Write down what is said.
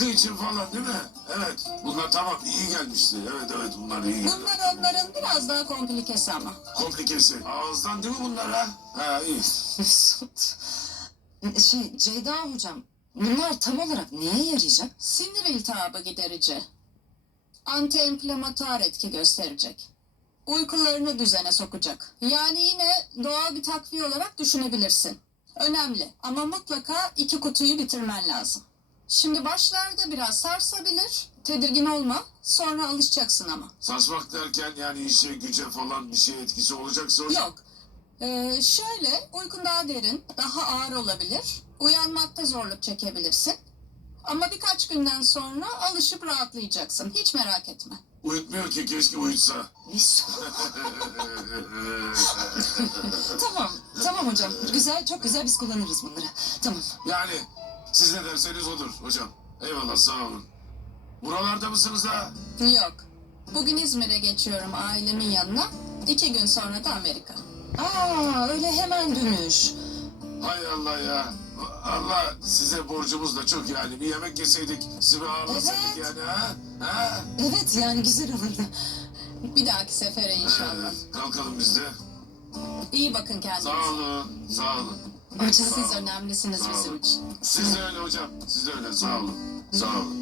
Uyku için falan değil mi? Evet. Bunlar tamam iyi gelmişti. Evet evet bunlar iyi geldi. Bunlar onların biraz daha komplikesi ama. Komplikesi. Ağızdan değil mi bunlar ha? Ha iyi. Mesut. Şey Ceyda hocam bunlar tam olarak neye yarayacak? Sinir iltihabı giderici. Antiinflamatuar etki gösterecek. Uykularını düzene sokacak. Yani yine doğal bir takviye olarak düşünebilirsin. Önemli ama mutlaka iki kutuyu bitirmen lazım. Şimdi başlarda biraz sarsabilir. Tedirgin olma. Sonra alışacaksın ama. Sarsmak derken yani işe güce falan bir şey etkisi olacaksa hocam. Yok. Ee, şöyle uykun daha derin, daha ağır olabilir. Uyanmakta zorluk çekebilirsin. Ama birkaç günden sonra alışıp rahatlayacaksın. Hiç merak etme. Uyutmuyor ki keşke uyutsa. Tamam tamam hocam güzel çok güzel biz kullanırız bunları. Tamam. yani siz ne derseniz odur hocam. Eyvallah sağ olun. Buralarda mısınız da? Yok. Bugün İzmir'e geçiyorum ailemin yanına. İki gün sonra da Amerika. Aa öyle hemen dönüş. Hay Allah ya. Allah size borcumuz da çok yani. Bir yemek yeseydik, sizi bir ağırlasaydık Evet. yani ha? Ha? Evet yani güzel olurdu. Bir dahaki sefere inşallah. Evet, kalkalım biz de. İyi bakın kendinize. Sağ olun, sağ olun. Hocam Siz önemlisiniz bizim için. Siz de öyle hocam, siz de öyle. Sağ olun, sağ olun.